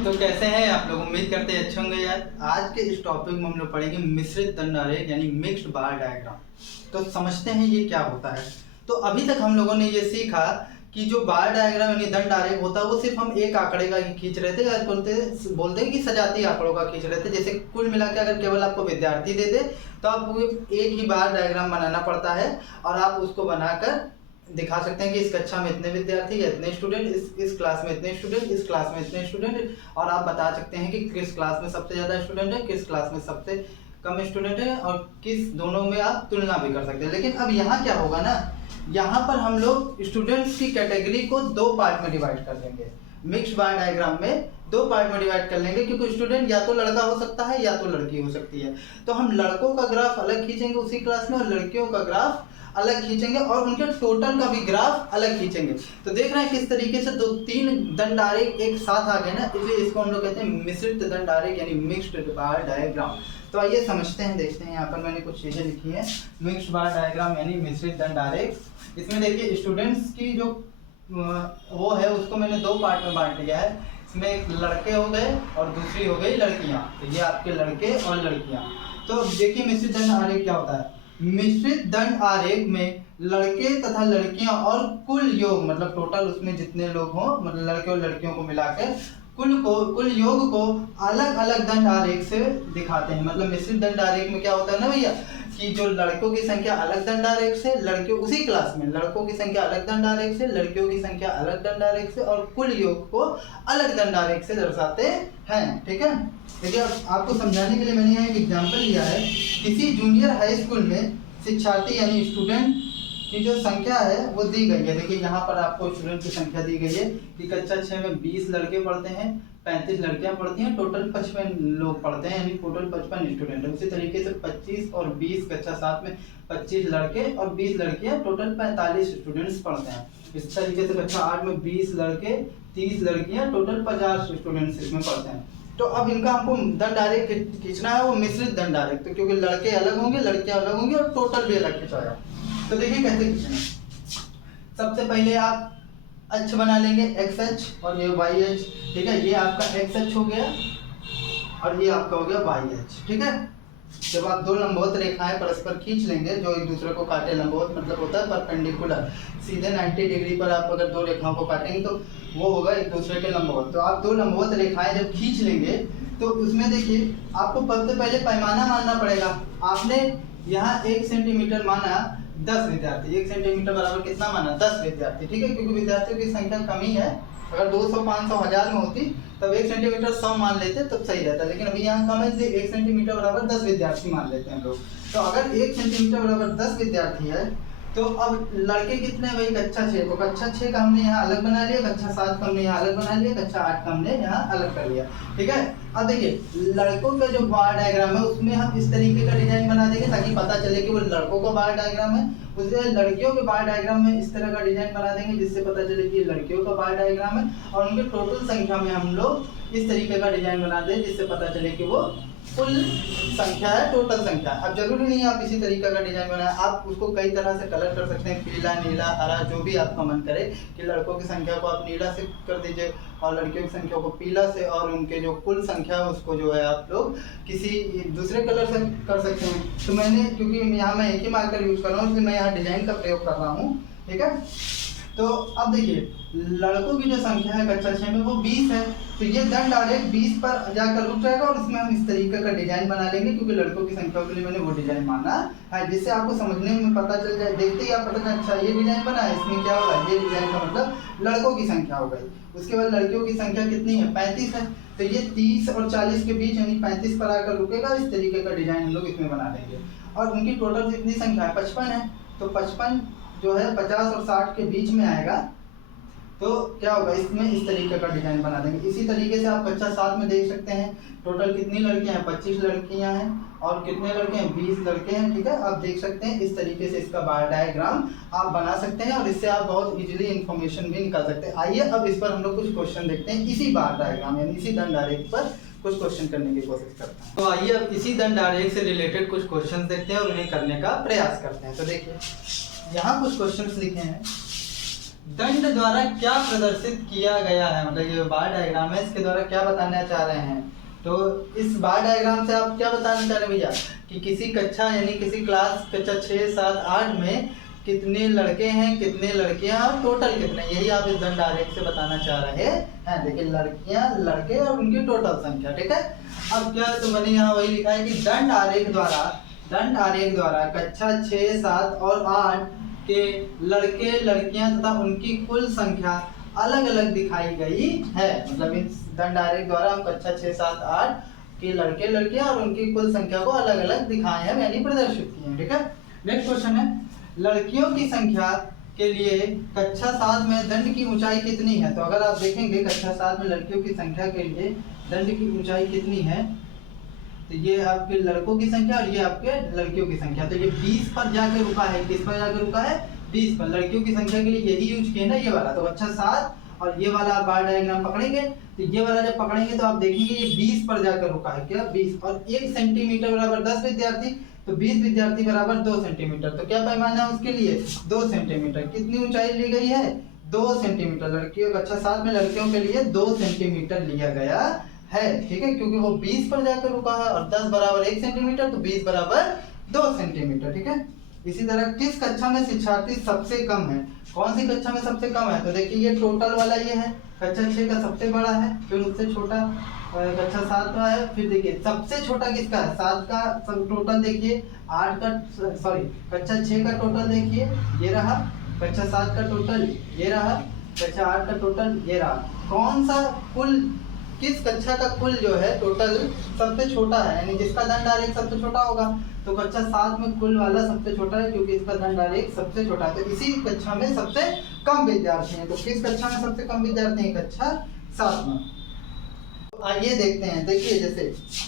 तो कैसे हैं आप लोग? उम्मीद करते हैं अच्छे होंगे यार। आज के इस टॉपिक में हम लोग पढ़ेंगे मिश्रित दंड आरेख यानी मिक्स्ड बार डायग्राम। तो समझते हैं ये क्या होता है। तो अभी तक हम लोगों ने ये सीखा कि जो बार डायग्राम यानी दंड आरेख होता है वो सिर्फ हम एक आंकड़े का ही खींच रहे थे, या बोलते हैं कि सजाती आंकड़ों का खींच रहे थे। जैसे कुल मिला के अगर केवल आपको विद्यार्थी दे दे तो आपको एक ही बार डायग्राम बनाना पड़ता है और आप उसको बनाकर दिखा सकते हैं कि इस कक्षा में इतने विद्यार्थी या इतने स्टूडेंट, इस क्लास में इतने स्टूडेंट, इस क्लास में इतने स्टूडेंट, और आप बता सकते हैं कि किस क्लास में सबसे ज़्यादा स्टूडेंट है, किस क्लास में सबसे कम स्टूडेंट है, और किस दोनों में आप तुलना भी कर सकते हैं। लेकिन अब यहाँ क्या होगा ना, यहाँ पर हम लोग स्टूडेंट्स की कैटेगरी को दो पार्ट में डिवाइड कर देंगे। मिक्स्ड बार डायग्राम में दो पार्ट में डिवाइड कर लेंगे, क्योंकि स्टूडेंट या तो लड़का हो सकता है या तो लड़की हो सकती है। तो हम लड़कों का ग्राफ अलग खींचेंगे उसी क्लास में और लड़कियों का ग्राफ अलग खींचेंगे और उनके टोटल का भी ग्राफ अलग खींचेंगे। तो देख रहे हैं किस तरीके से दो तीन दंड आरेख एक साथ आ गए ना, इसलिए इसको हम लोग कहते हैं मिश्रित दंड आरेख यानी मिक्स्ड बार डायग्राम। तो आइए समझते हैं, देखते हैं। यहाँ पर मैंने कुछ चीजें लिखी हैं। मिक्स्ड बार डायग्राम यानी मिश्रित दंड आरेख। इसमें देखिए स्टूडेंट्स की जो वो है उसको मैंने दो पार्ट में बांट दिया है। इसमें एक लड़के हो गए और दूसरी हो गई लड़कियां। तो ये आपके लड़के और लड़कियां। तो देखिए मिश्रित दंड आरेख क्या होता है। मिश्रित दंड आरेख में लड़के तथा लड़कियां और कुल योग मतलब टोटल उसमें जितने लोग हों, मतलब लड़के और लड़कियों को मिलाकर कुल योग को अलग अलग दंड आरेख से दिखाते हैं। मतलब मिश्रित दंड आरेख में क्या होता है ना भैया, कि जो लड़कों की संख्या अलग दंड आरेख से, लड़कियों उसी क्लास में लड़कों की संख्या अलग दंड आरेख से, लड़कियों की संख्या अलग दंड आरेख से, और कुल योग को अलग दंड आरेख से दर्शाते हैं। ठीक है, देखिए आपको समझाने के लिए मैंने यहाँ एक एग्जाम्पल लिया है। किसी जूनियर हाई स्कूल में शिक्षार्थी यानी स्टूडेंट की जो संख्या है वो दी गई है। देखिए यहाँ पर आपको स्टूडेंट की संख्या दी गई है कि कक्षा 6 में 20 लड़के पढ़ते हैं, 35 लड़कियां पढ़ती हैं, टोटल 55 लोग पढ़ते हैं, यानी टोटल 55 स्टूडेंट है। उसी तरीके से 25 और 20 कक्षा 7 में 25 लड़के और 20 लड़कियां, टोटल 45 स्टूडेंट्स पढ़ते हैं। इस तरीके से कक्षा 8 में 20 लड़के 30 लड़कियां, टोटल 50 स्टूडेंट्स इसमें पढ़ते हैं। तो अब इनका हमको दंड आरेख खींचना है, वो मिश्रित दंड आरेख। तो क्योंकि लड़के अलग होंगे, लड़कियां अलग होंगी और टोटल भी अलग खिंचाया। तो देखिए कैसे खींचना। सबसे पहले आप अक्ष बना लेंगे, एक्स अक्ष और ये वाई अक्ष। ठीक है, ये आपका एक्स अक्ष हो गया और ये आपका हो गया वाई अक्ष। ठीक है, जब आप दो लंबवत रेखाएं परस्पर खींच लेंगे जो एक दूसरे को काटे, लंबवत मतलब होता है परपेंडिकुलर, सीधे 90 डिग्री पर आप अगर दो रेखाओं को काटेंगे तो वो होगा एक दूसरे के लंबवत। तो आप दो लंबवत रेखाएं जब खींच लेंगे तो उसमें देखिए आपको सबसे पहले पैमाना मानना पड़ेगा। आपने यहाँ 1 सेंटीमीटर माना 10 विद्यार्थी, 1 सेंटीमीटर बराबर कितना माना 10 विद्यार्थी। ठीक है, क्योंकि विद्यार्थियों की संख्या कमी है। अगर 200, 500, 1000 में होती तब 1 सेंटीमीटर 100 मान लेते तब सही रहता, लेकिन अभी यहाँ कम है इसलिए 1 सेंटीमीटर बराबर 10 विद्यार्थी मान लेते हैं लोग। तो अगर 1 सेंटीमीटर बराबर 10 विद्यार्थी है तो अब लड़के कितने भाई, कक्षा 6। तो कक्षा 6 का हमने यहाँ अलग बना लिया, कक्षा 7 का हमने यहाँ अलग बना लिया, कक्षा 8 का हमने यहाँ अलग कर लिया। ठीक है, अब देखिए लड़कों का जो बार डायग्राम है उसमें हम इस तरीके का डिजाइन बना देंगे ताकि पता चले कि वो लड़कों का बार डायग्राम है। उसे लड़कियों के बार डायग्राम में इस तरह का डिजाइन बना देंगे जिससे पता चले कि लड़कियों का बार डायग्राम है, और उनके टोटल संख्या में हम लोग इस तरीके का डिजाइन बना दें जिससे पता चले कि वो कुल संख्या है, टोटल संख्या। अब जरूरी नहीं आप इसी तरीके का डिजाइन बनाएं, आप उसको कई तरह से कलर कर सकते हैं, पीला, नीला, हरा, जो भी आपका मन करे। कि लड़कों की संख्या को आप नीला से कर दीजिए और लड़कियों की संख्या को पीला से, और उनके जो कुल संख्या है उसको जो है आप लोग किसी दूसरे कलर से कर सकते हैं। तो मैंने क्योंकि यहाँ मैं एक ही मार्कर यूज कर रहा हूँ इसलिए मैं यहाँ डिजाइन का प्रयोग कर रहा हूँ। ठीक है, तो अब देखिए लड़कों की जो संख्या है कक्षा 6 में वो 20 है। तो ये दंड आरेख 20 पर जाकर रुक जाएगा और इसमें हम इस तरीके का डिजाइन बना लेंगे, क्योंकि लड़कों की संख्या के लिए मैंने वो डिजाइन माना है, जिससे आपको समझने में पता चल जाए। देखते ही आप पता चल, अच्छा ये डिजाइन बना है, इसमें क्या होगा, ये डिजाइन का मतलब लड़कों की संख्या हो गई। उसके बाद लड़कियों की संख्या कितनी है, 35 है। तो ये 30 और 40 के बीच यानी 35 पर आकर रुकेगा। इस तरीके का डिजाइन हम लोग इसमें बना देंगे। और उनकी टोटल कितनी संख्या है, 55 है। तो 55 जो है 50 और 60 के बीच में आएगा। तो क्या होगा, इसमें इस तरीके का डिजाइन बना देंगे। इसी तरीके से आप कक्षा 7 में देख सकते हैं टोटल कितनी लड़कियां हैं, 25 लड़कियां हैं, और कितने लड़के हैं, 20 लड़के हैं। ठीक है, आप देख सकते हैं इस तरीके से इसका बार डायग्राम आप बना सकते हैं और इससे आप बहुत इजीली इंफॉर्मेशन भी निकाल सकते हैं। आइए अब इस पर हम लोग कुछ क्वेश्चन देखते हैं, इसी बार डायग्राम यानी इसी दंड आरेख पर कुछ क्वेश्चन करने की कोशिश करते हैं। तो आइए अब इसी दंड आरेख से रिलेटेड कुछ क्वेश्चन देखते हैं और उन्हें करने का प्रयास करते हैं। तो देखिए यहाँ कुछ क्वेश्चन लिखे हैं। दंड द्वारा क्या प्रदर्शित किया गया है, मतलब ये बार डायग्राम है, इसके द्वारा क्या बताना चाह रहे हैं। तो इस बार डायग्राम से आप क्या बताना चाह रहे हैं भैया कि किसी कक्षा यानी किसी क्लास कक्षा 6, 7, 8 में कितने लड़के हैं, कितने लड़कियां और टोटल कितने, यही आप इस दंड आरेख से बताना चाह रहे हैं। देखिए लड़कियां, लड़के और उनकी टोटल संख्या, ठीक है। अब क्या तो मैंने यहाँ वही लिखा है कि दंड आरेख द्वारा कक्षा 6, 7 और 8 के लड़के लड़कियां तथा उनकी कुल संख्या अलग अलग दिखाई गई है। मतलब इस दंड आरेख द्वारा हम कक्षा 6, 7, 8 के लड़के लड़कियां और उनकी कुल संख्या को अलग अलग दिखाए हैं यानी प्रदर्शित किए हैं, ठीक है। नेक्स्ट क्वेश्चन है, लड़कियों की संख्या के लिए कक्षा 7 में दंड की ऊंचाई कितनी है। तो अगर आप देखेंगे कक्षा 7 में लड़कियों की संख्या के लिए दंड की ऊंचाई कितनी है, तो ये आपके लड़कों की संख्या और ये आपके लड़कियों की संख्या, तो ये 20 पर जाकर रुका है। किस पर जाकर रुका है? 20 पर। लड़कियों की संख्या के लिए यही यूज किया ना, ये वाला। तो कक्षा 7 और ये वाला आप बार डायग्राम पकड़ेंगे, तो ये वाला जब पकड़ेंगे तो आप देखेंगे ये 20 पर जाकर रुका है। क्या 20? और 1 सेंटीमीटर बराबर 10 विद्यार्थी, तो 20 विद्यार्थी बराबर 2 सेंटीमीटर। तो क्या पैमाना है उसके लिए? 2 सेंटीमीटर। कितनी ऊंचाई ली गई है? 2 सेंटीमीटर। लड़कियों कक्षा 7 में लड़कियों के लिए 2 सेंटीमीटर लिया गया है, ठीक है, क्योंकि वो 20 पर जाकर रुका है और 10 बराबर 1 सेंटीमीटर, तो 20 बराबर 2 सेंटीमीटर, ठीक है। इसी तरह किस कक्षा में शिक्षार्थी सबसे कम है? कौन सी कक्षा में सबसे कम है? तो देखिए ये टोटल वाला ये है, कक्षा 6 का सबसे बड़ा है, फिर उससे छोटा कक्षा 7 का है, फिर देखिए सबसे छोटा किसका है? 7 का सब टोटल देखिए, 8 का सॉरी कक्षा 6 का टोटल देखिए ये रहा, कक्षा 7 का टोटल ये रहा, कक्षा 8 का टोटल ये रहा। कौन सा कुल, किस कक्षा का कुल जो है टोटल सबसे छोटा है, यानी जिसका दंड आरेख सबसे छोटा होगा। तो कक्षा 7 में कुल वाला सबसे छोटा है क्योंकि इसका दंड आरेख सबसे छोटा है। तो इसी कक्षा में सबसे कम विद्यार्थी हैं। तो किस कक्षा में सबसे कम विद्यार्थी हैं? कक्षा 7 में। तो आइए देखते हैं। देखिए जैसे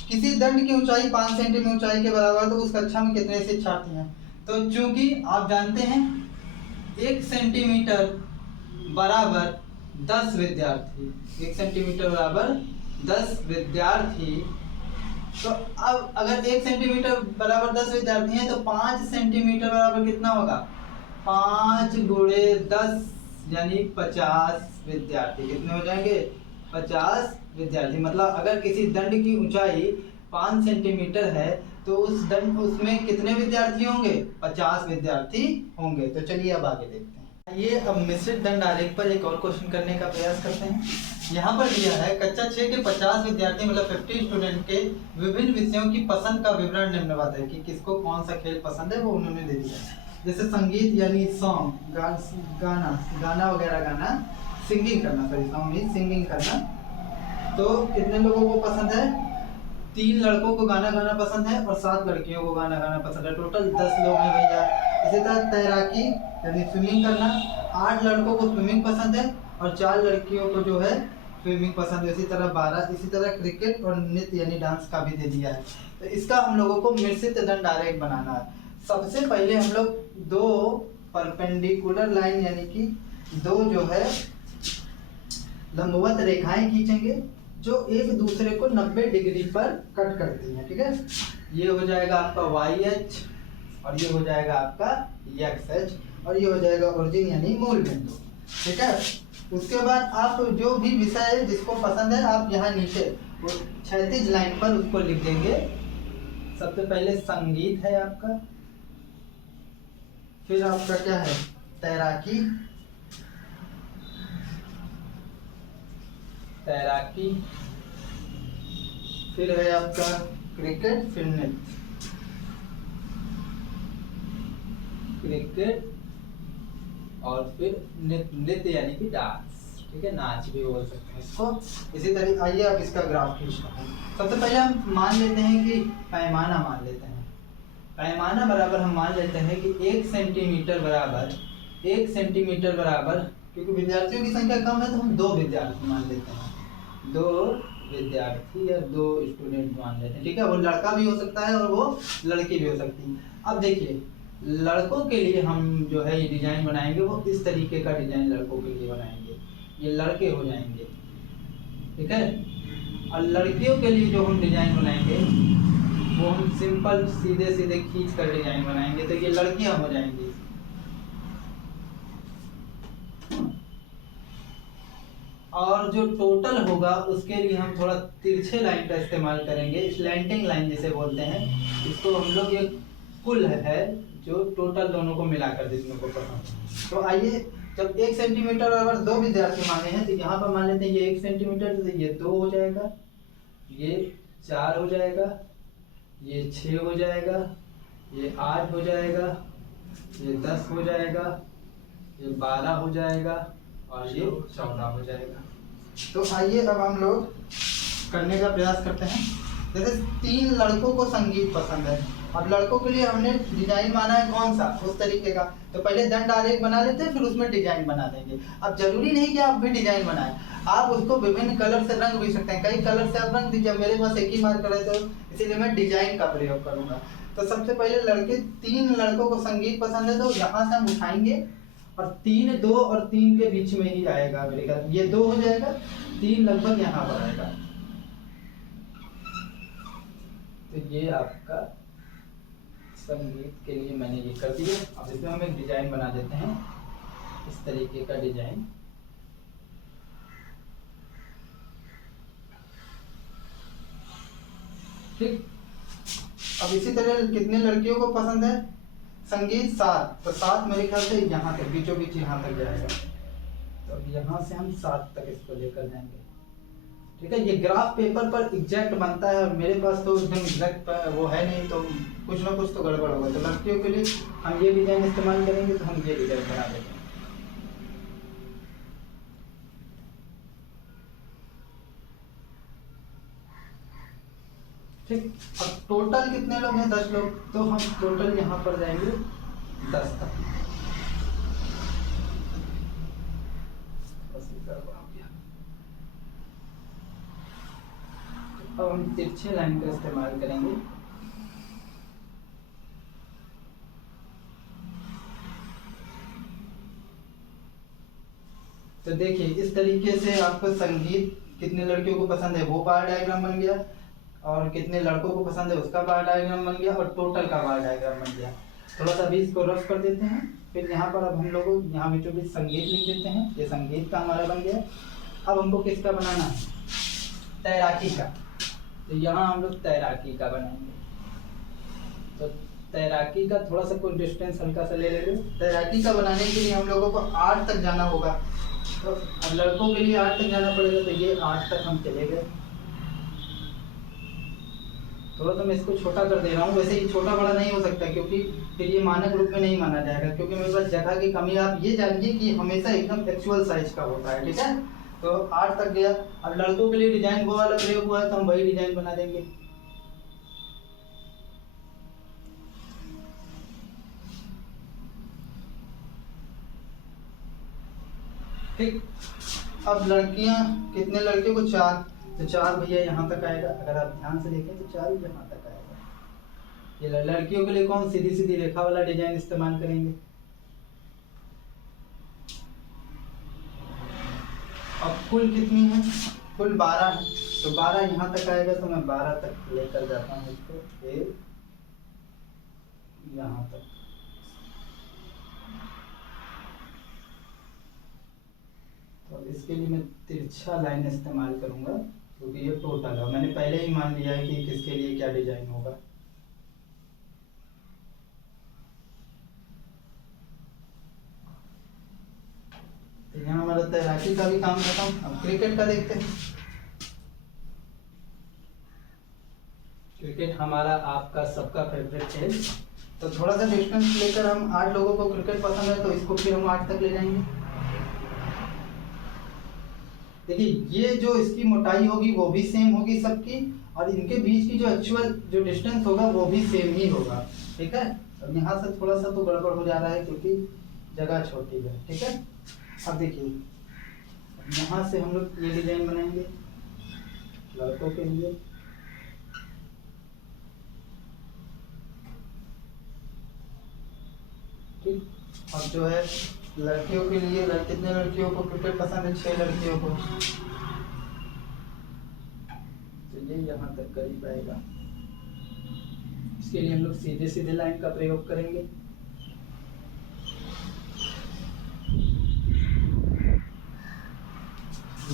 किसी दंड की ऊंचाई 5 सेंटीमीटर ऊंचाई के बराबर, तो उस कक्षा में कितने शिक्षार्थी हैं? तो चूंकि आप जानते हैं 1 सेंटीमीटर बराबर 10 विद्यार्थी, 1 सेंटीमीटर बराबर 10 विद्यार्थी। तो अब अगर 1 सेंटीमीटर बराबर 10 विद्यार्थी हैं तो 5 सेंटीमीटर बराबर कितना होगा? 5 गुणे 10 यानी 50 विद्यार्थी। कितने हो जाएंगे? 50 विद्यार्थी। मतलब अगर किसी दंड की ऊंचाई 5 सेंटीमीटर है तो उस दंड उसमें कितने विद्यार्थी होंगे? 50 विद्यार्थी होंगे। तो चलिए अब आगे देखते हैं। ये अब मिश्रित दंड आरेख पर एक और क्वेश्चन करने का प्रयास करते हैं। यहाँ पर दिया है कक्षा 6 के 50 विद्यार्थी मतलब 50 स्टूडेंट के विभिन्न विषयों की पसंद का विवरण निम्नवत है, कि किसको कौन सा खेल पसंद है वो उन्होंने दे दिया है। जैसे संगीत यानी सॉन्ग, गाना वगैरह गाना, सिंगिंग करना, सॉरी सॉन्ग नहीं सिंगिंग करना। तो कितने लोगों को पसंद है? 3 लड़कों को गाना गाना पसंद है और 7 लड़कियों को गाना गाना पसंद है। टोटल 10 लोग हैं भैया। इसी तरह तैराकी यानी स्विमिंग करना, 8 लड़कों को स्विमिंग पसंद है और 4 लड़कियों को जो है स्विमिंग पसंद है। इसी तरह 12, इसी तरह क्रिकेट और नृत्य यानी डांस का भी दे दिया है। तो इसका हम लोगों को मिश्रित दंड आरेख बनाना है। सबसे पहले हम लोग 2 परपेंडिकुलर लाइन यानी कि 2 जो है लंबवत रेखाएं खींचेंगे जो एक दूसरे को 90 डिग्री पर कट करती हैं, ठीक है। ये हो जाएगा आपका YH और ये हो जाएगा आपका XH और ये हो जाएगा ओरिजिन यानी मूल बिंदु, ठीक है। उसके बाद आप जो भी विषय जिसको पसंद है आप यहाँ नीचे वो क्षैतिज लाइन पर उसको लिख देंगे। सबसे पहले संगीत है आपका, फिर आपका क्या है? तैराकी, फिर है आपका क्रिकेट, फिर नृत्य, क्रिकेट और फिर नृत्य यानी कि डांस, ठीक है, नाच भी बोल सकते हैं इसको। इसी तरह आइए अब इसका ग्राफ खींचते हैं। सबसे पहले हम मान लेते हैं कि पैमाना मान लेते हैं। पैमाना बराबर हम मान लेते हैं कि 1 सेंटीमीटर बराबर, क्योंकि विद्यार्थियों की संख्या कम है तो हम 2 विद्यार्थी मान लेते हैं, 2 विद्यार्थी या 2 स्टूडेंट मान लेते हैं, ठीक है। वो लड़का भी हो सकता है और वो लड़की भी हो सकती है। अब देखिए लड़कों के लिए हम जो है ये डिजाइन बनाएंगे वो इस तरीके का डिजाइन लड़कों के लिए बनाएंगे, ये लड़के हो जाएंगे, ठीक है। और लड़कियों के लिए जो हम डिजाइन बनाएंगे वो हम सिंपल सीधे सीधे खींच कर डिजाइन बनाएंगे, तो ये लड़कियां हो जाएंगी। और जो टोटल होगा उसके लिए हम थोड़ा तिरछे लाइन का इस्तेमाल करेंगे, स्लैंटिंग लाइन जिसे बोलते हैं। इसको हम लोग ये कुल है जो टोटल दोनों को मिलाकर जितनों को पसंद। तो आइए, जब 1 सेंटीमीटर अगर 2 विद्यार्थी माने हैं तो यहाँ पर मान लेते हैं ये 1 सेंटीमीटर, तो ये 2 हो जाएगा, ये 4 हो जाएगा, ये 6 हो जाएगा, ये 8 हो जाएगा, ये 10 हो जाएगा, ये 12 हो जाएगा और ये 14 हो जाएगा। तो आइए अब हम लोग करने का प्रयास करते हैं। जैसे 3 लड़कों को संगीत पसंद है, अब लड़कों के लिए हमने डिजाइन माना है कौन सा, उस तरीके का। तो पहले दंड आरेख बना लेते हैं, फिर उसमें डिजाइन बना देंगे। अब जरूरी नहीं कि आप भी डिजाइन बनाएं, आप उसको विभिन्न कलर से रंग भी सकते हैं। कई कलर से आप रंग दीजिए, मेरे पास एक ही मार्कर है तो इसीलिए मैं डिजाइन का प्रयोग करूंगा। तो सबसे पहले 3 लड़कों को संगीत पसंद है, तो यहाँ से हम उठाएंगे और 3, 2 और 3 के बीच में ही आएगा मेरे ख्याल, ये 2 हो जाएगा, 3 लगभग यहाँ पर आएगा। तो ये आपका संगीत के लिए मैंने ये कर दिया। अब इसमें हम एक डिजाइन बना देते हैं, इस तरीके का डिजाइन। ठीक, अब इसी तरह कितने लड़कियों को पसंद है संगीत? 7, तो 7 मेरे ख्याल से यहाँ तक, बीचों बीच यहाँ तक जाएगा। तो अब यहाँ से हम 7 तक इसको लेकर जाएंगे। ठीक है, ये ग्राफ पेपर पर एग्जैक्ट बनता है और मेरे पास तो एकदम एग्जैक्ट वो है नहीं, तो कुछ ना कुछ तो गड़बड़ होगा। तो लड़कियों के लिए हम ये डिजाइन इस्तेमाल करेंगे, तो हम ये डिजाइन बना देंगे। ठीक, अब टोटल कितने लोग हैं? 10 लोग, तो हम टोटल यहाँ पर जाएंगे 10 तक। अब हम तिरछे लाइन का इस्तेमाल करेंगे। तो देखिए, इस तरीके से आपको संगीत कितने लड़कियों को पसंद है वो बार डायग्राम बन गया, और कितने लड़कों को पसंद है उसका बार डायग्राम बन गया, और टोटल का बार डायग्राम बन गया। थोड़ा सा भी इसको रफ कर देते हैं, फिर यहाँ पर अब हम लोग यहाँ बीचों बीच संगीत लिख देते हैं। ये संगीत का हमारा बन गया। अब हमको किसका बनाना है? तैराकी का। तो यहाँ हम लोग तैराकी का बनाएंगे। तो तैराकी का थोड़ा सा कोई डिस्टेंस हल्का सा ले लेंगे। तैराकी का बनाने के लिए हम लोगों को 8 तक जाना होगा। तो अब लड़कों के लिए 8 तक जाना पड़ेगा, तो ये 8 तक हम चले गए। थोड़ा सा मैं इसको छोटा कर दे रहा हूँ, वैसे ही छोटा बड़ा नहीं हो सकता क्योंकि फिर ये मानक रूप में नहीं माना जाएगा, क्योंकि मेरे पास जगह की कमी। आप ये जानिए कि हमेशा एकदम एक्चुअल साइज का होता है। ठीक है, तो 8 तक गया। अब लड़कों के लिए डिजाइन वो वाला प्रयोग हुआ है, तो हम वही डिजाइन बना देंगे। ठीक, अब लड़कियां कितने लड़के को? 4, तो 4 भैया यहाँ तक आएगा। अगर आप ध्यान से देखें तो 4 यहाँ तक आएगा। ये लड़कियों के लिए कौन सीधी सीधी रेखा वाला डिजाइन इस्तेमाल करेंगे। अब कुल कितनी है? कुल 12 है, तो 12 यहाँ तक आएगा, तो मैं 12 तक लेकर जाता हूँ इसको, फिर यहाँ तक। तो इसके लिए मैं तिरछा लाइन इस्तेमाल करूंगा, क्योंकि ये टोटल है। मैंने पहले ही मान लिया है कि किसके लिए क्या डिजाइन होगा। तो यहाँ हमारा तैराकी का भी काम खत्म। अब क्रिकेट का देखते हैं। क्रिकेट हमारा आपका सबका फेवरेट खेल। तो थोड़ा सा डिस्टेंस लेकर हम 8 लोगों को क्रिकेट पसंद है, तो इसको फिर हम 8 तक ले जाएंगे। देखिए, ये जो इसकी मोटाई होगी वो भी सेम होगी सबकी, और इनके बीच की जो एक्चुअल जो डिस्टेंस होगा वो भी सेम ही होगा। ठीक है, अब यहाँ से थोड़ा सा तो गड़बड़ हो जा रहा है क्योंकि जगह छोटी है। ठीक है, अब देखिए, यहाँ से हम लोग ये डिजाइन बनाएंगे लड़कों के लिए। ठीक, अब जो है लड़कियों के लिए, कितने लड़कियों को क्रिकेट पसंद है? 6 लड़कियों को, तो ये यहाँ तक करीब आएगा। इसके लिए हम लोग सीधे सीधे लाइन का प्रयोग करेंगे।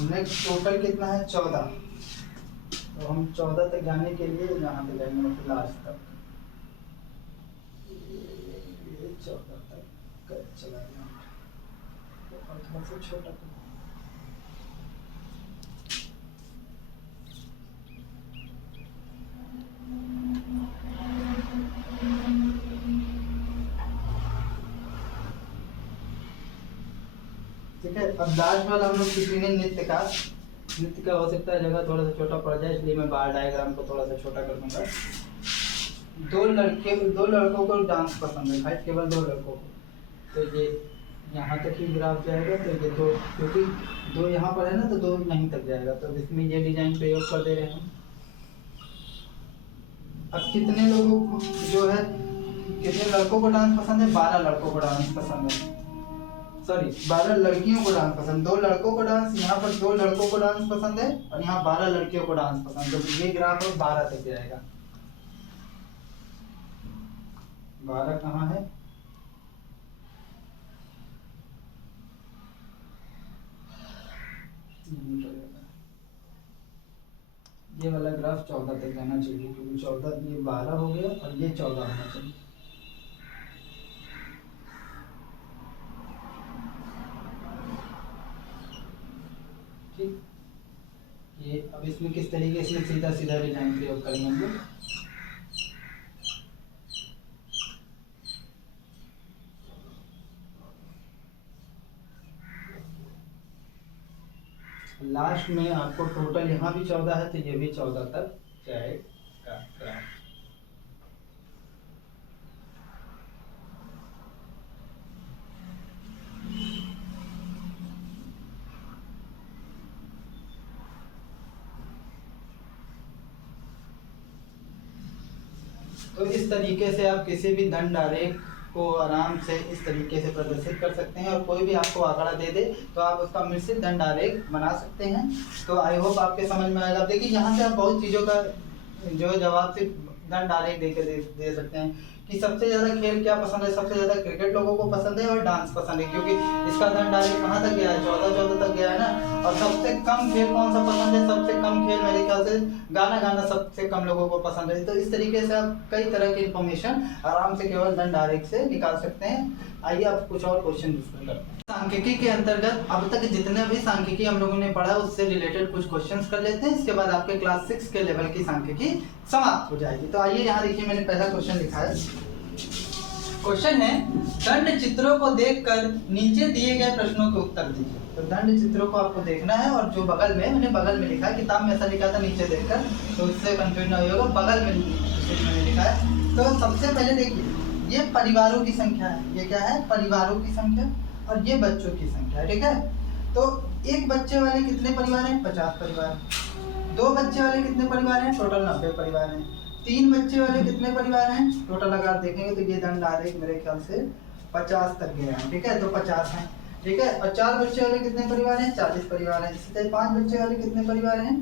नेक्स्ट टोटल कितना है 14। तो हम 14 तक जाने के लिए यहाँ पे जाएंगे मतलब लास्ट तक, 14 तक चला गया और थोड़ा सा छोटा कर। ठीक है, अब लास्ट वाला हम लोग किसी ने नृत्य का हो सकता है जगह थोड़ा सा छोटा पड़ जाए, इसलिए मैं बार डायग्राम को थोड़ा सा छोटा कर दूंगा। दो लड़कों को डांस पसंद है भाई, केवल 2 लड़कों को, तो ये यहाँ तक ही ग्राफ जाएगा। तो ये 2, क्योंकि 2 यहाँ पर है ना, तो 2 यहीं तक जाएगा। तो इसमें ये डिजाइन प्रयोग कर दे रहे हैं। अब कितने लोगों को जो है, कितने लड़कों को डांस पसंद है? 12 लड़कों को डांस पसंद है, सॉरी 12 लड़कियों को डांस पसंद। 2 लड़कों को डांस, यहाँ पर 2 लड़कों को डांस पसंद है और यहाँ 12 लड़कियों को डांस पसंद है। तो ये ग्राफ 12 तक जाएगा। 12 कहाँ है? ये वाला ग्राफ 14 तक जाना चाहिए, क्योंकि 14, ये 12 हो गया और ये 14 होना चाहिए। ठीक, ये अब इसमें किस तरीके से सीधा सीधा डिजाइन प्रयोग करेंगे हम लोग। लास्ट में आपको टोटल यहाँ भी 14 है, तो ये भी 14 तक जाएगा। तो इस तरीके से आप किसी भी दंड आरेख को आराम से इस तरीके से प्रदर्शित कर सकते हैं, और कोई भी आपको आंकड़ा दे दे तो आप उसका मिश्रित दंड आरेख बना सकते हैं। तो आई होप आपके समझ में आएगा। देखिए यहाँ से आप बहुत चीज़ों का जो जवाब सिर्फ दंड आरेख दे सकते हैं कि सबसे ज़्यादा खेल क्या पसंद है। सबसे ज़्यादा क्रिकेट लोगों को पसंद है और डांस पसंद है, क्योंकि इसका दंड आरेख कहाँ तक गया है? 14 तक गया है ना। और सबसे कम खेल कौन सा पसंद है? सबसे कम खेल मेरे ख्याल से गाना सबसे कम लोगों को पसंद है। तो इस तरीके से आप कई तरह की इंफॉर्मेशन आराम से केवल दंड आरेख से निकाल सकते हैं। आइए आप कुछ और क्वेश्चन डिस्कस करते हैं। सांख्यिकी के अंतर्गत अब तक जितने भी सांख्यिकी हम लोगों ने पढ़ा उससे रिलेटेड कुछ क्वेश्चंस कर लेते हैं। इसके बाद आपके क्लास 6 के लेवल की सांख्यिकी समाप्त हो जाएगी। तो आइए यहाँ देखिए, मैंने पहला क्वेश्चन लिखा है। क्वेश्चन है, दंड चित्रों को देखकर नीचे दिए गए प्रश्नों के उत्तर दीजिए। तो दंड चित्रों को आपको देखना है, और जो बगल में मैंने बगल में लिखा है, किताब में ऐसा लिखा था नीचे देखकर, तो उससे कंफ्यूज ना होगा। बगल में मैंने लिखा है। तो सबसे पहले देखिए, ये परिवारों की संख्या है। ये क्या है? परिवारों की संख्या। और ये बच्चों की संख्या है, ठीक है। तो एक बच्चे वाले कितने परिवार हैं? 50 परिवार। 2 बच्चे वाले कितने परिवार हैं? टोटल 90 परिवार हैं। 3 बच्चे वाले कितने परिवार हैं? टोटल अगर आप देखेंगे तो ये दंड आरेख मेरे ख्याल से 50 तक गया है, ठीक है। तो 50 हैं, ठीक है। और 4 बच्चे वाले कितने परिवार हैं? 40 परिवार हैं। इसी तरह 5 बच्चे वाले कितने परिवार हैं?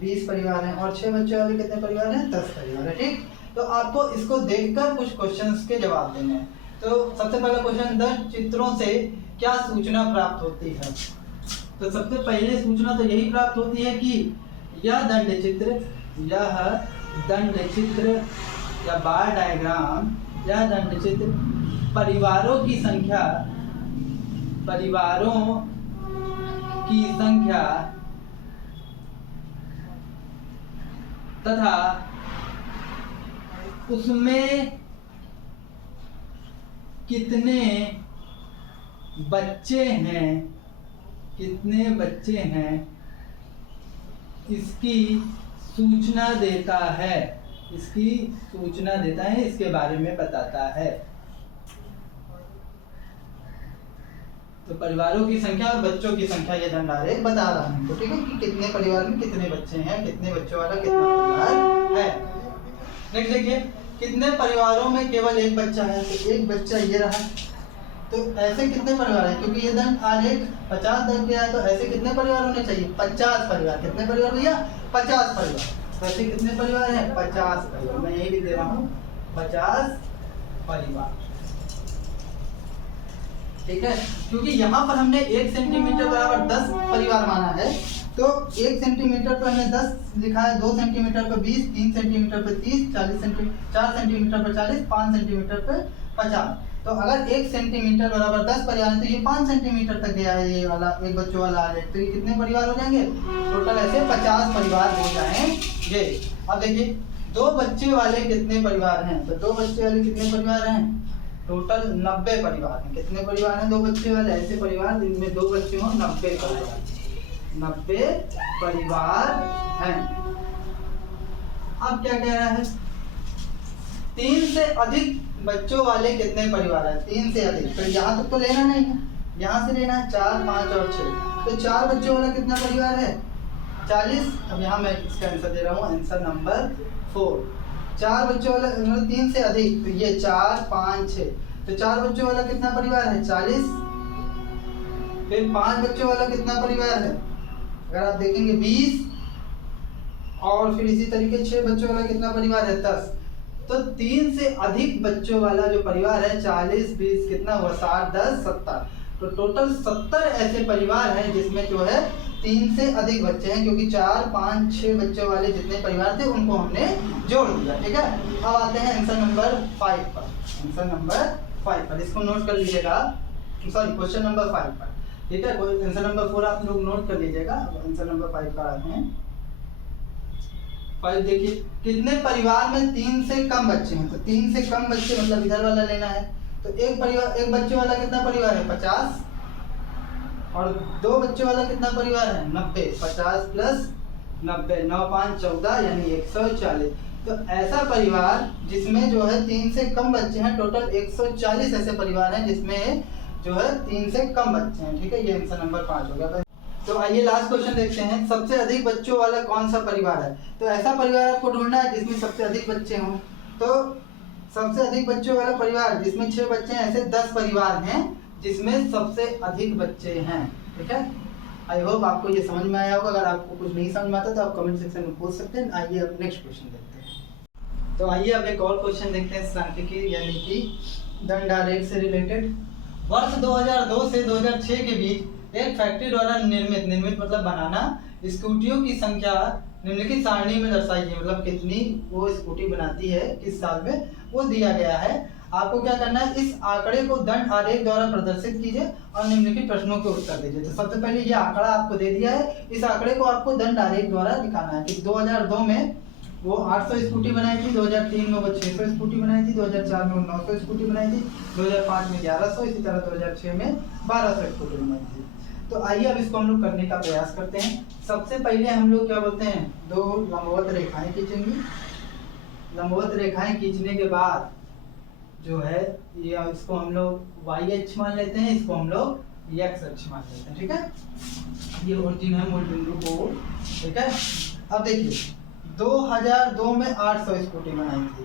20 परिवार हैं। और 6 बच्चे वाले कितने परिवार हैं? 10 परिवार है, ठीक। तो आपको इसको देखकर कुछ क्वेश्चंस के जवाब देने हैं। तो सबसे पहला क्वेश्चन, दंड चित्रों से क्या सूचना प्राप्त होती है? तो सबसे पहले सूचना तो यही प्राप्त होती है कि यह दंड चित्र या बार डायग्राम, यह दंड चित्र परिवारों की संख्या तथा उसमें कितने बच्चे हैं इसकी सूचना देता है। इसके बारे में बताता है। तो परिवारों की संख्या और बच्चों की संख्या ये दंड आरेख बता रहा है, तो ठीक है, कि कितने परिवार में कितने बच्चे हैं, कितने बच्चों वाला कितना परिवार है। नेक्स्ट देखिए, कितने परिवारों में केवल एक बच्चा है? तो एक बच्चा ये रहा। तो ऐसे कितने परिवार हैं? क्योंकि ये दंड आरेख 50 तक गया है, तो ऐसे कितने परिवार होने चाहिए? 50 परिवार। कितने परिवार भैया? 50 परिवार। तो ऐसे कितने परिवार हैं? 50 परिवार। मैं यही लिख दे रहा हूँ, 50 परिवार। ठीक है, क्योंकि यहाँ पर हमने 1 सेंटीमीटर बराबर 10 परिवार माना है, तो 1 सेंटीमीटर पर हमने 10 लिखा है, 2 सेंटीमीटर पर 20, 3 सेंटीमीटर पर 30, 4 सेंटीमीटर पर 40, 5 सेंटीमीटर पर 50। तो अगर 1 सेंटीमीटर बराबर 10 परिवार है तो ये 5 सेंटीमीटर तक गया है, ये वाला एक बच्चों वाला आ जाए, तो ये कितने परिवार हो जाएंगे? टोटल ऐसे 50 परिवार हो जाएंगे। अब देखिए 2 बच्चे वाले कितने परिवार हैं, तो 2 बच्चे वाले कितने परिवार हैं? टोटल 90 परिवार हैं। कितने परिवार हैं 2 बच्चे वाले? ऐसे परिवार जिनमें 2 बच्चे हों, 90 परिवार, 90 परिवार हैं। अब क्या कह रहा है? 3 से अधिक बच्चों वाले कितने परिवार हैं? 3 से अधिक, तो यहाँ तक तो लेना नहीं है, यहाँ से लेना है 4, 5 और 6, तो 4 बच्चों वाला कितना परिवार है? 40। अब यहाँ मैं इसका आंसर दे रहा हूँ, आंसर नंबर 4। 4 बच्चों वाला मतलब 3 से अधिक, तो ये 4, 5, 6, तो 4 बच्चों वाला कितना परिवार है? 40। फिर 5 बच्चों वाला कितना परिवार है? अगर आप देखेंगे 20, और फिर इसी तरीके 6 बच्चों वाला कितना परिवार है? 10। तो 3 से अधिक बच्चों वाला जो परिवार है 40, 20 कितना हुआ? 60, 10, 70, तो टोटल 70 ऐसे परिवार हैं जिसमें जो है 3 से अधिक बच्चे हैं, क्योंकि 4, 5, 6 बच्चों वाले जितने परिवार थे उनको हमने जोड़ दिया। ठीक है, अब आते हैं आंसर नंबर 5 पर। आंसर नंबर 5 पर इसको नोट कर लीजिएगा, सॉरी क्वेश्चन नंबर 5 पर। ठीक है, आंसर नंबर 4 आप लोग नोट कर लीजिएगा। अब आंसर नंबर 5 पर आते हैं। 5 देखिए, कितने परिवार में 3 से कम बच्चे हैं? तो 3 से कम बच्चे मतलब इधर वाला लेना है, तो एक परिवार, एक बच्चे वाला कितना परिवार है? 50, और 2 बच्चे वाला कितना परिवार है? 90। 50 प्लस 90, 9, 5, 14 यानी 140। तो ऐसा परिवार जिसमें जो है 3 से कम बच्चे हैं, टोटल 140 ऐसे परिवार हैं जिसमें जो है 3 से कम बच्चे हैं। ठीक है, ये आंसर नंबर 5 हो गया। तो आइए लास्ट क्वेश्चन देखते हैं, सबसे अधिक बच्चों वाला कौन सा परिवार है? तो ऐसा परिवार आपको ढूंढना है जिसमें सबसे अधिक बच्चे हों। तो सबसे अधिक बच्चों वाला परिवार जिसमें 6 बच्चे हैं, ऐसे 10 परिवार हैं जिसमें सबसे अधिक बच्चे हैं। ठीक है, आई होप आपको ये समझ में आया होगा। अगर आपको कुछ नहीं समझ में आता तो आप कमेंट सेक्शन में पूछ सकते हैं। आइए अब नेक्स्ट क्वेश्चन देखते हैं। तो आइए अब एक और क्वेश्चन देखते हैं सांख्यिकी यानी कि दंड आरेख से रिलेटेड। वर्ष 2002 से 2006 के बीच एक फैक्ट्री द्वारा निर्मित मतलब बनाना स्कूटियों की संख्या निम्नलिखित सारणी में दर्शाई है, मतलब कितनी वो स्कूटी बनाती है किस साल में वो दिया गया है। आपको क्या करना है, इस आंकड़े को दंड आरेख द्वारा प्रदर्शित कीजिए और निम्नलिखित प्रश्नों के उत्तर दीजिए। तो सबसे पहले ये आंकड़ा आपको दे दिया है, इस आंकड़े को आपको दंड आरेख द्वारा दिखाना है कि 2002 में वो 800 स्कूटी बनाई थी, 2003 में वो 600 स्कूटी बनाई थी, 2004 में वो 900 स्कूटी बनाई थी, 2005 में 1100, इसी तरह 2006 में 1200 स्कूटी बनाई थी। तो आइए अब इसको हम लोग करने का प्रयास करते हैं। सबसे पहले हम लोग क्या बोलते हैं, 2 लंबवत रेखाएं खींचेंगे। लंबवत रेखाएं खींचने के बाद जो है ये इसको हम लोग y अक्ष मान लेते हैं, इसको हम लोग x अक्ष मान लेते हैं। ठीक है, ये ओरिजिन है मूल बिंदु को। ठीक है, अब देखिए 2002 में 800 स्कूटी बनाई थी,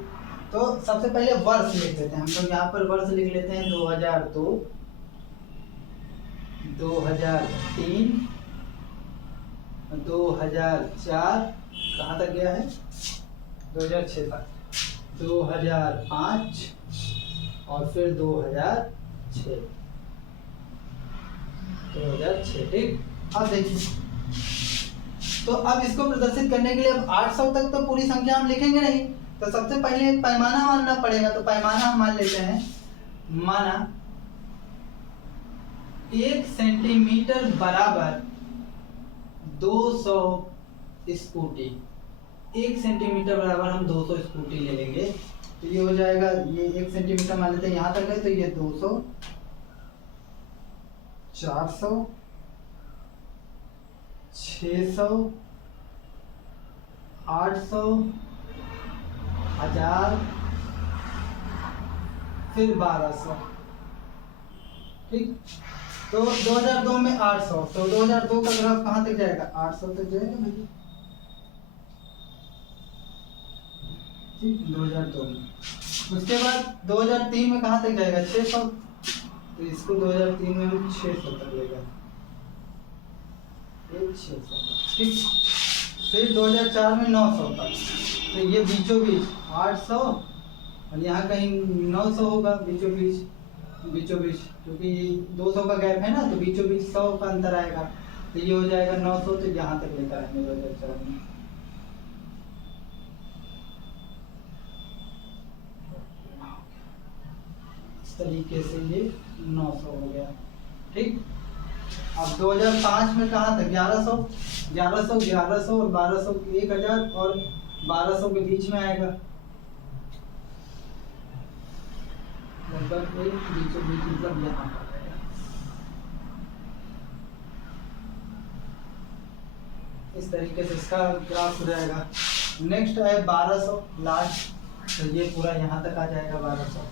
तो सबसे पहले वर्ष लिख लेते हैं हम लोग। यहाँ पर वर्ष लिख लेते हैं 2002, 2003, 2004, कहाँ तक गया है 2006 तक, 2005 और फिर 2006। ठीक, अब देखिए तो अब इसको प्रदर्शित करने के लिए अब 800 तक तो पूरी संख्या हम लिखेंगे नहीं, तो सबसे पहले एक पैमाना मानना पड़ेगा। तो पैमाना हम मान लेते हैं, माना 1 सेंटीमीटर बराबर 200 स्कूटी। 1 सेंटीमीटर बराबर हम 200 स्कूटी ले लेंगे, तो ये हो जाएगा, ये 1 सेंटीमीटर मान लेते हैं, यहाँ तक है तो ये 200, 400, 600, 800, 1000, फिर 1200। ठीक, तो 2002 में 800, तो 2002 का ग्राफ कहाँ तक जाएगा, 800 तक जाएगा भैया। ठीक, 2002 में। उसके बाद 2003 में कहाँ तक जाएगा, 600, तो इसको 2003 में हम 600 तक लेगा, 600। ठीक, फिर 2004 में 900 तक, तो ये बीचों बीच 800 और यहाँ कहीं 900 होगा बीचों बीच, बीचों बीच, क्योंकि 200 का गैप है ना, तो बीचों बीच 100 का अंतर आएगा, तो ये हो जाएगा 900, तो यहाँ तक लेकर आएंगे 2004 में। इस तरीके से ये 900 हो गया, ठीक। अब 2005 में कहाँ तक 1100, 1100, 1100 और 1200, 1000 और 1200 के बीच में आएगा, लगभग एक बीचों बीच, मतलब यहाँ पर आएगा। इस तरीके से इसका ग्राफ हो जाएगा। नेक्स्ट है 1200 लास्ट, तो ये पूरा यहाँ तक आ जाएगा 1200,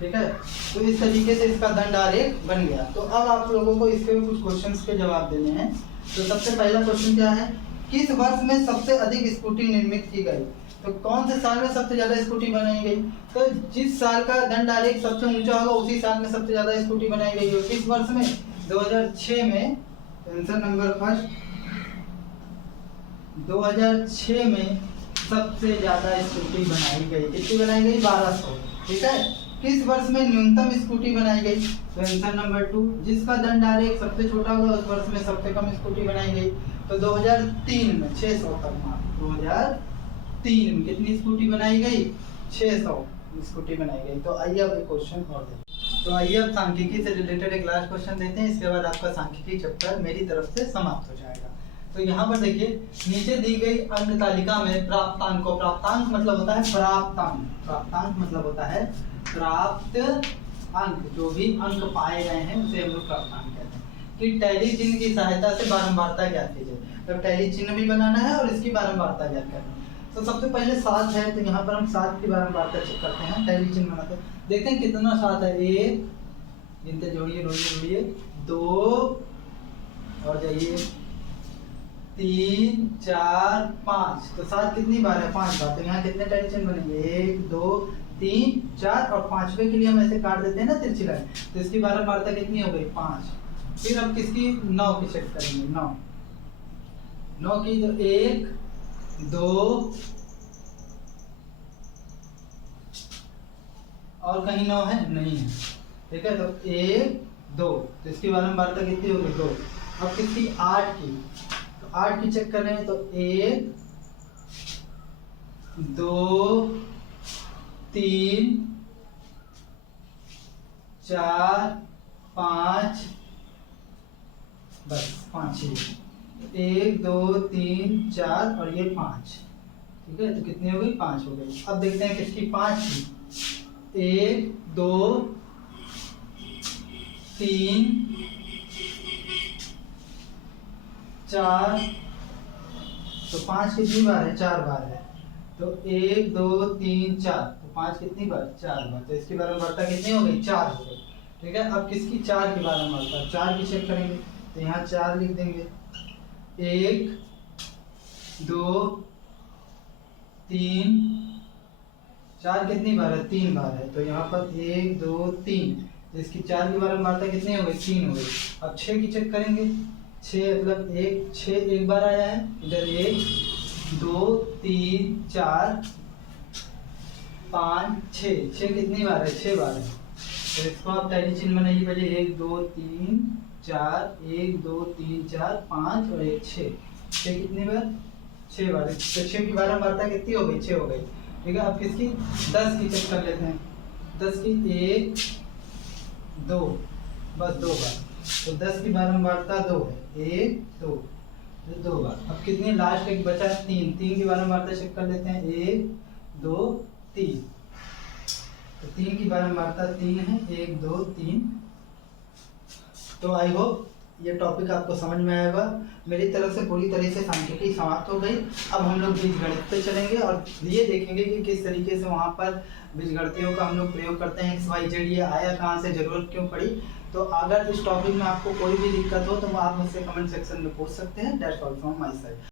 ठीक है। तो इस तरीके से इसका दंड आरेख बन गया। तो अब आप लोगों को इसके कुछ क्वेश्चंस के जवाब देने हैं। तो सबसे पहला क्वेश्चन क्या है, किस वर्ष में सबसे अधिक स्कूटी निर्मित की गई? तो कौन से साल में सबसे ज्यादा स्कूटी बनाई गई? तो जिस साल का दंड आरेख सबसे ऊंचा होगा उसी साल में सबसे ज्यादा स्कूटी बनाई गई हो। किस वर्ष में? 2006 में। आंसर नंबर फर्स्ट, 2006 में सबसे ज्यादा स्कूटी बनाई गई। कितनी बनाई गई? 1200, ठीक है। किस वर्ष में न्यूनतम स्कूटी बनाई गई? तो आंसर नंबर 2, जिसका दंड आरेख सबसे छोटा होगा उस वर्ष में सबसे कम स्कूटी बनाई गई। तो 2003 में 600 तक मात्र, 2003 में कितनी स्कूटी बनाई गई? 600 स्कूटी बनाई गई। तो आइए अब एक क्वेश्चन और देखते। तो आइए अब सांख्यिकी से रिलेटेड एक लास्ट क्वेश्चन देते हैं, इसके बाद आपका सांख्यिकी चैप्टर मेरी तरफ से समाप्त हो जाएगा। तो यहाँ पर देखिए, नीचे दी गई अंक तालिका में प्राप्तांक को, प्राप्तांक मतलब होता है प्राप्तांक, प्राप्तांक मतलब होता है प्राप्त अंक, जो भी अंक पाए गए हैं उसे हम लोग प्राप्तांक कहते हैं। कि टैली चिन्ह की सहायता से बारंबारता ज्ञात कीजिए। तो टैली चिन्ह भी बनाना है और इसकी बारंबारता ज्ञात करनी है। तो सबसे पहले 7 है, तो यहाँ पर हम 7 की बारंबारता चेक करते हैं, टैली चिन्ह बनाते हैं। देखते हैं कितना 7 है। 1, गिनते जोड़िए, 2 और जाइए 3, 4, 5। तो 7 कितनी बार है? 5 बार। तो यहाँ कितने टैली चिन्ह बनेंगे? 1, 2, 3, 4 और 5वें के लिए हम ऐसे काट देते हैं ना तिरछी लाइन। तो इसकी बारंबारता कितनी हो गई? 5। फिर अब किसकी? 9 की चेक करेंगे। 9 की, तो 1, 2 और कहीं 9 है? नहीं है, ठीक है। तो 1, 2, तो इसकी बारंबारता कितनी होगी? 2। अब किसकी? 8 की, तो 8 की चेक कर रहे हैं। तो 1, 2, 3, 4, 5, बस 5 ही। 1, 2, 3, 4 और ये 5, ठीक है। तो कितनी हो गई? 5 हो गई। अब देखते हैं किसकी? 5 की। 1, 2, 3, 4, तो 5 कितनी बार है? 4 बार है। तो 1, 2, 3, 4, तो 5 कितनी बार? 4 बार। तो इसकी बारंबारता कितनी हो गई? 4 हो गई, ठीक है। अब किसकी? 4 की बारंबारता, 4 की चेक करेंगे। तो यहाँ 4 लिख देंगे। 1, 2, 3, 4 कितनी बार है? 3 बार है। तो यहाँ पर 1, 2, 3, तो इसकी 4 की बारंबारता कितनी हो गई? 3 हो गई। अब 6 की चेक करेंगे। 6 मतलब 6 एक बार आया है, इधर 1, 2, 3, 4, 5, 6 कितनी बार है? 6 बार है। तो इसको आप टैली चिन्ह बनाइए पहले। 1, 2, 3, 4, 1, 2, 3, 4, 5 और 1, 6। 6 कितनी बार? 6 बार। तो 6 की बारंबारता कितनी हो गई? 6 हो गई, ठीक है। अब किसकी? 10 की चेक कर लेते हैं। 10 की 1, 2, बस 2 बार। तो 10 की बारंबारता 2 है। 1, 2, 2 बार। अब कितनी? लास्ट एक बचा 3। 3 की बारंबारता चेक कर लेते हैं। 1, 2, 3, तो 3 की बारंबारता 3 है। 1, 2, 3। तो आई होप ये टॉपिक आपको समझ में आएगा। मेरी तरफ से पूरी तरह से सांख्यिकी समाप्त हो गई। अब हम लोग बीजगणित पे चलेंगे और ये देखेंगे कि किस तरीके से वहाँ पर बीजगणितियों का हम लोग प्रयोग करते हैं। XY Z ये आया कहाँ से, जरूरत क्यों पड़ी। तो अगर इस टॉपिक में आपको कोई भी दिक्कत हो तो आप मुझसे कमेंट सेक्शन में पूछ सकते हैं। That's all from my side.